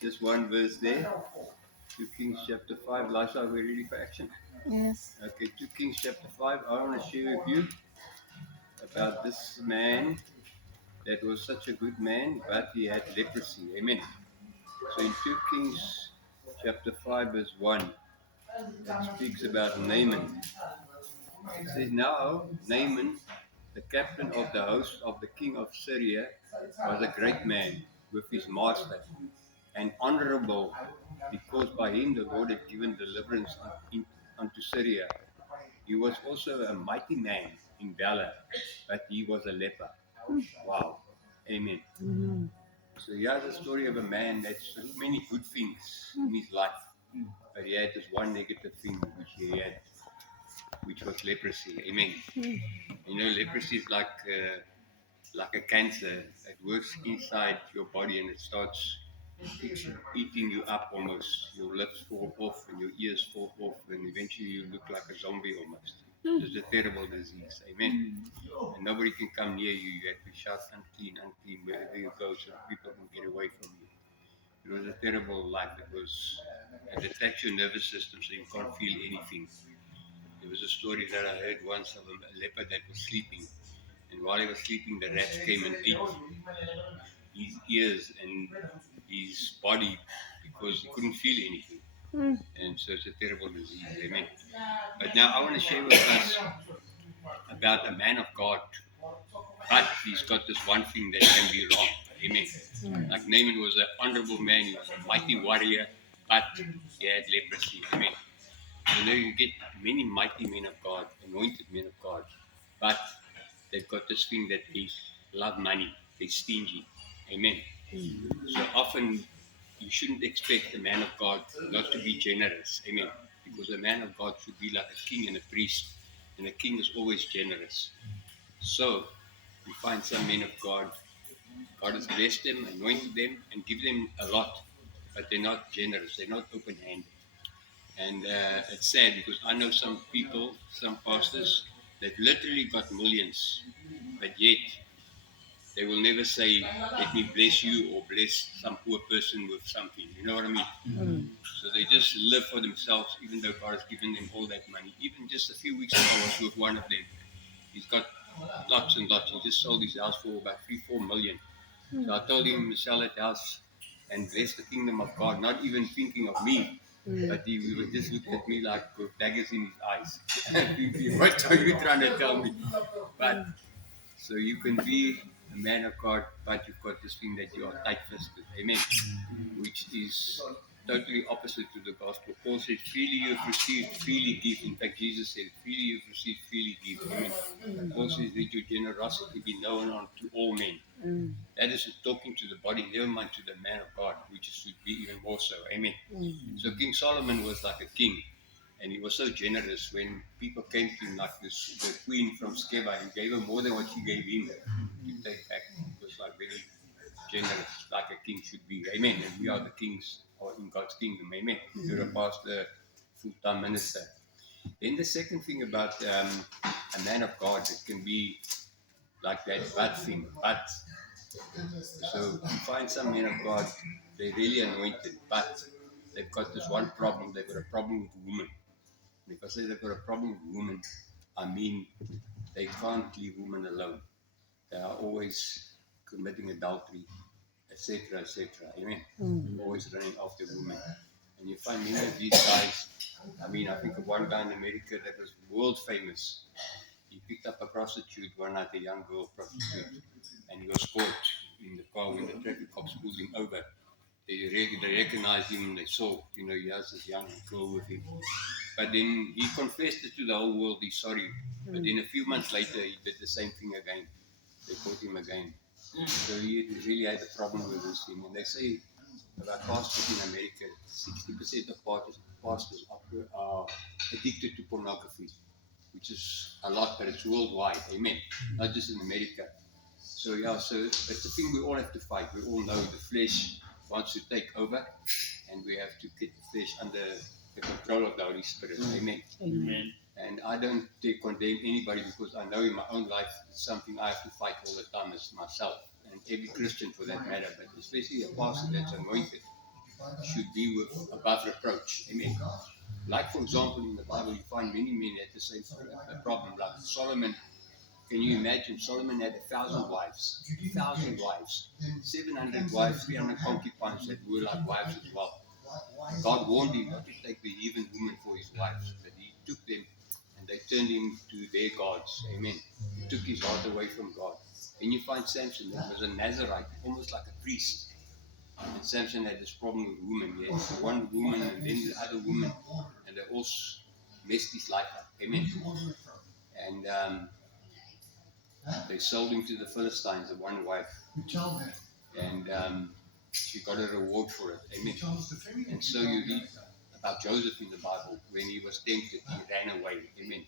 Just one verse there. 2 Kings chapter 5. Last we're ready for action. Yes. Okay, 2 Kings chapter 5. I want to share with you about this man that was such a good man, but he had leprosy. Amen. So in 2 Kings chapter 5, verse 1, it speaks about Naaman. It says, Now Naaman, the captain of the host of the king of Syria, was a great man with his master and honorable, because by him the Lord had given deliverance unto Syria. He was also a mighty man in valor, but he was a leper. Wow. Amen. Mm-hmm. So here's a story of a man that's so many good things in his life, but he had this one negative thing which he had, which was leprosy. Amen. You know, leprosy is like a cancer. It works inside your body and it starts eating you up almost. Your lips fall off and your ears fall off, and eventually you look like a zombie almost. It's a terrible disease. Amen. And nobody can come near you. You have to shout unclean, unclean wherever you go so that people can get away from you. It was a terrible life. It attacks your nervous system so you can't feel anything. There was a story that I heard once of a leopard that was sleeping, and while he was sleeping, the rats came and ate his ears and his body because he couldn't feel anything. And so it's a terrible disease. Amen. But now I want to share with us about a man of God, but he's got this one thing that can be wrong. Amen. Like Naaman was an honorable man, he was a mighty warrior, but he had leprosy. Amen. You know, you get many mighty men of God, anointed men of God, but they've got this thing that they love money, they're stingy. Amen. So often you shouldn't expect a man of God not to be generous. Amen. Because a man of God should be like a king and a priest, and a king is always generous. So you find some men of God, God has blessed them, anointed them, and give them a lot, but they're not generous, they're not open handed. And it's sad because I know some people, some pastors, that literally got millions, but yet they will never say, let me bless you or bless some poor person with something. You know what I mean? So they just live for themselves, even though God has given them all that money. Even just a few weeks ago, I was with one of them. He's got lots and lots. He just sold his house for about 3-4 million. So I told him to sell that house and bless the kingdom of God, not even thinking of me. But he would just look at me like with daggers in his eyes. Thinking, what are you trying to tell me? But so you can be a man of God, but you've got this thing that you are tight-fisted. Amen. Which is totally opposite to the gospel. Paul says, freely you've received, freely give. In fact, Jesus said, freely you've received, freely give. Amen. Paul says, let your generosity be known unto all men. That is talking to the body, never mind to the man of God, which should be even more so. Amen. So King Solomon was like a king, and he was so generous when people came to him, like this, the queen from Skeva. He gave her more than what she gave him to take back. It was like very generous, like a king should be. Amen. And we are the kings in God's kingdom. Amen. You're a pastor, full-time minister. Then the second thing about a man of God, it can be like that bad thing. But so you find some men of God, they're really anointed, but they've got this one problem. They've got a problem with women. And if I say they've got a problem with women, I mean they can't leave women alone. They are always committing adultery, etc., etc. Amen. Always running after women. And you find many of these guys. I mean, I think of one guy in America that was world famous. He picked up a prostitute one night, a young girl prostitute, and he was caught in the car when the traffic cops pulled him over. They recognized him and they saw, he has this young girl with him. But then he confessed it to the whole world, he's sorry. But then a few months later, he did the same thing again. They caught him again. So he really had a problem with this thing. And they say about pastors in America, 60% of pastors are addicted to pornography, which is a lot, but it's worldwide. Amen. Not just in America. So it's a thing we all have to fight. We all know the flesh wants to take over, and we have to get the flesh under the control of the Holy Spirit. Amen. Amen. And I don't condemn anybody because I know in my own life it's something I have to fight all the time as myself, and every Christian for that matter, but especially a pastor that's anointed. be with above reproach. Amen. Like, for example, in the Bible, you find many men had the same problem. Like Solomon, can you imagine? Solomon had 1,000 wives, 1,000 wives, 700 wives, 300 concubines that were like wives as well. God warned him not to take the heathen women for his wives, but he took them and they turned him to their gods. Amen. He took his heart away from God. And you find Samson, that was a Nazarite, almost like a priest. And Samson had this problem with women. He had one woman and then the other woman, and they all messed his life up. Amen. And they sold him to the Philistines, the one wife. And she got a reward for it. Amen. And so you read about Joseph in the Bible. When he was tempted, he ran away. Amen.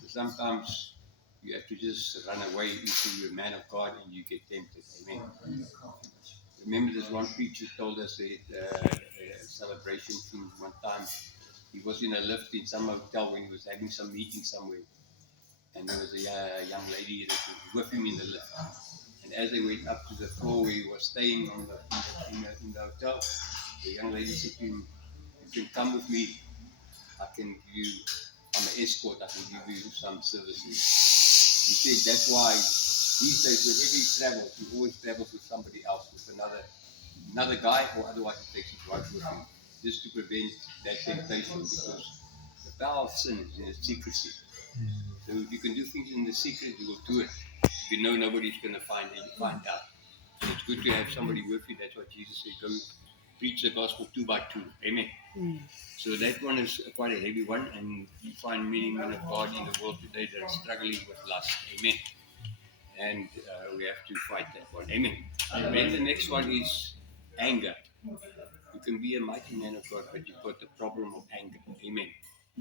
So sometimes you have to just run away into a man of God and you get tempted. Amen. Remember, this one preacher told us that a celebration thing one time. He was in a lift in some hotel when he was having some meeting somewhere. And there was a young lady that was with him in the lift. And as they went up to the floor where he was staying in the hotel, the young lady said to him, "You can come with me. I'm an escort, I can give you some services." He said that's why these days whenever he travels, he always travels with somebody else, with another guy, or otherwise he takes his wife with him, just to prevent that temptation, because the power of sin is in its secrecy. So if you can do things in the secret, you will do it. If you know nobody's going to find out. So it's good to have somebody with you. That's what Jesus said. Go preach the gospel 2 by 2. Amen. So that one is quite a heavy one, and you find many men of God in the world today that are struggling with lust. Amen. And we have to fight that one. Amen. And then the next one is anger. You can be a mighty man of God, but you've got the problem of anger. Amen.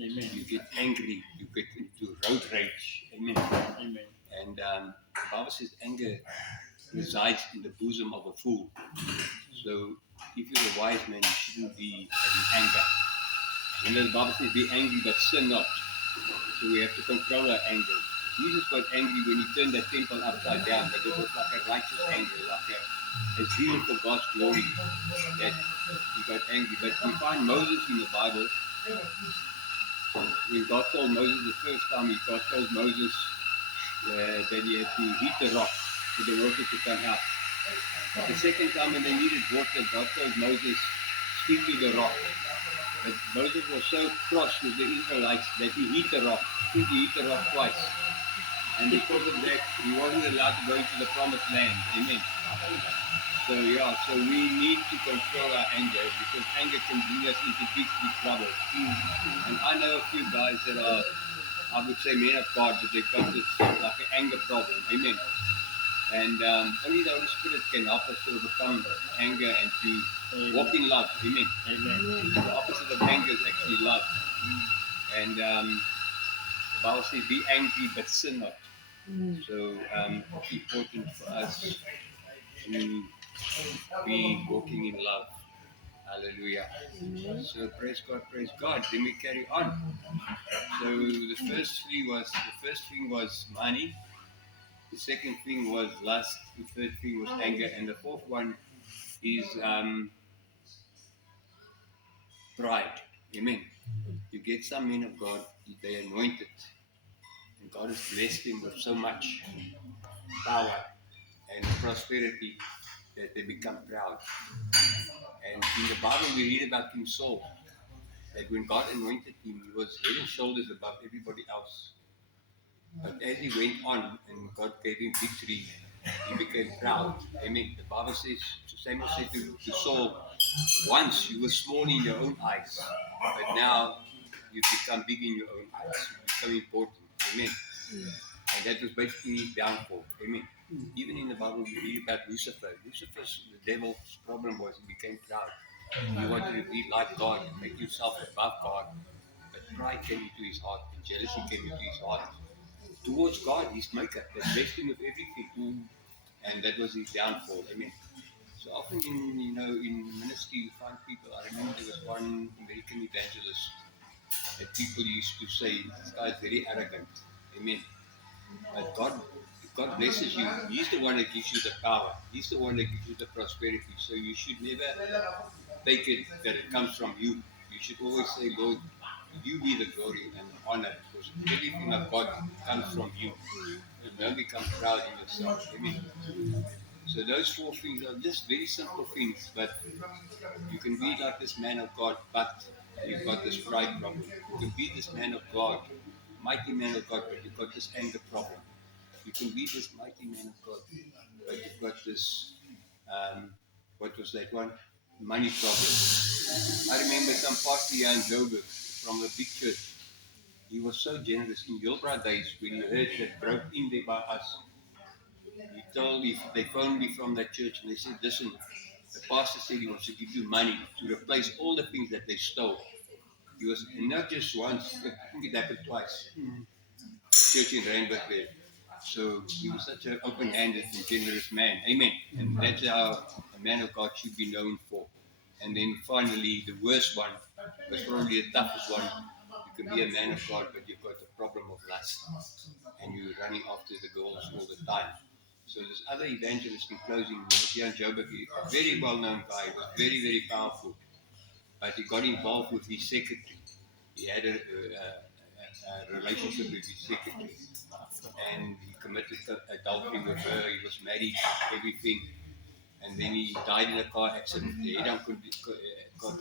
Amen. You get angry, you get into road rage. Amen. Amen. And the Bible says anger resides in the bosom of a fool. So if you're a wise man, you shouldn't be having anger. And the Bible says, be angry but sin not. So we have to control our anger. Jesus got angry when he turned the temple upside down, but it was like a righteous anger, like a zeal for God's glory that he got angry. But we find Moses in the Bible. When God told Moses the first time, God told Moses that he had to heat the rock for the water to come out. But the second time when they needed water, God told Moses, speak to the rock. But Moses was so cross with the Israelites that he hit the rock. He hit the rock twice. And because of that, he wasn't allowed to go into the promised land. Amen. So we need to control our anger, because anger can bring us into big trouble. And I know a few guys that are, I would say, men of God, but they've got this like an anger problem. Amen. And only the Holy Spirit can help us to overcome anger and to walk in love. Amen. Amen. The opposite of anger is actually love. And the Bible says, be angry but sin not. So it's important for us to be walking in love. Hallelujah. So praise God. Then we carry on. So the first thing was money. The second thing was lust. The third thing was anger, and the fourth one is pride. Amen. You get some men of God, they're anointed, and God has blessed them with so much power and prosperity that they become proud. And in the Bible we read about King Saul, that when God anointed him, he was head and shoulders above everybody else. But as he went on and God gave him victory, he became proud. Amen. The Bible says, Samuel said to Saul, once you were small in your own eyes, but now you become big in your own eyes. You become important. Amen. And that was basically his downfall. Amen. Even in the Bible, we read about Lucifer. Lucifer's, the devil's problem was he became proud. He wanted to be like God, make himself above God. But pride came into his heart, and jealousy came into his heart towards God, his maker, that blessed him with everything. And that was his downfall. Amen. So often in ministry you find people. I remember there was one American evangelist that people used to say, this guy is very arrogant. Amen. But God blesses you. He's the one that gives you the power. He's the one that gives you the prosperity. So you should never take it that it comes from you. You should always say, Lord, you be the glory and the honor, because everything of God comes from you. And don't become proud in yourself. Amen. So those 4 things are just very simple things, but you can be like this man of God, but you've got this pride problem. You can be this man of God, mighty man of God, but you've got this anger problem. You can be this mighty man of God, but you've got this, what was that one? Money problem. I remember some pastor here in Joburg from the big church. He was so generous in Yilbra days when he heard that broke in there by us. He told me, they phoned me from that church and they said, listen, the pastor said he wants to give you money to replace all the things that they stole. He was, and not just once, I think it happened twice. A church in Randburg there. So he was such an open-handed and generous man. Amen. And that's how a man of God should be known for. And then finally, the worst one was probably the toughest one. You can be a man of God, but you've got a problem of lust. And you're running after the girls all the time. So this other evangelist in closing was here in Joburg, a very well-known guy, was very, very powerful. But he got involved with his secretary. He had a relationship with his secretary. And he committed adultery with her. He was married, everything. And then he died in a car accident. He had a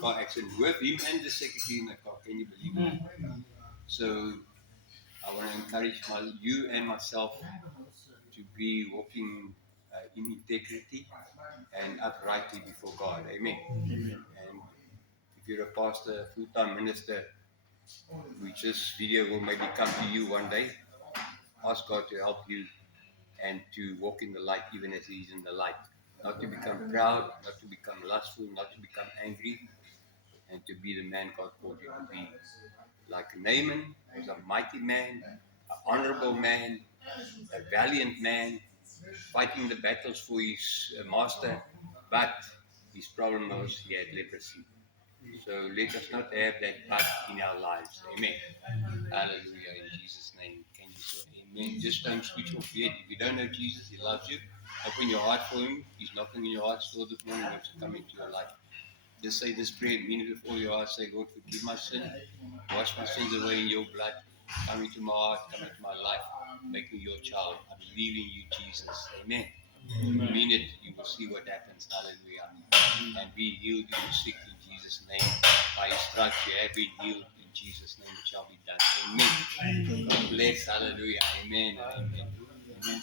car accident with him and the secretary in the car. Can you believe it? So I want to encourage you and myself to be walking in integrity and uprightly before God. Amen. Amen. And if you're a pastor, a full-time minister, which this video will maybe come to you one day, ask God to help you and to walk in the light even as He is in the light. Not to become proud, not to become lustful, not to become angry, and to be the man God called you to be. Like Naaman was a mighty man, an honorable man, a valiant man, fighting the battles for his master, but his problem was he had leprosy. So let us not have that but in our lives. Amen. Hallelujah. In Jesus' name. Can you say amen? Just don't switch off yet. If you don't know Jesus, He loves you. Open your heart for Him. He's knocking in your heart still this morning. He wants to come into your life. Just say this prayer, mean it with all your heart. Say, Lord, forgive my sin. Wash my sins away in your blood. Come into my heart. Come into my life. Make me your child. I believe in you, Jesus. Amen. Amen. Mean it, you will see what happens. Hallelujah. And be healed if you're sick in Jesus' name. By His stripes you have been healed. In Jesus' name it shall be done. Amen. God bless. Hallelujah. Amen. Amen. Amen.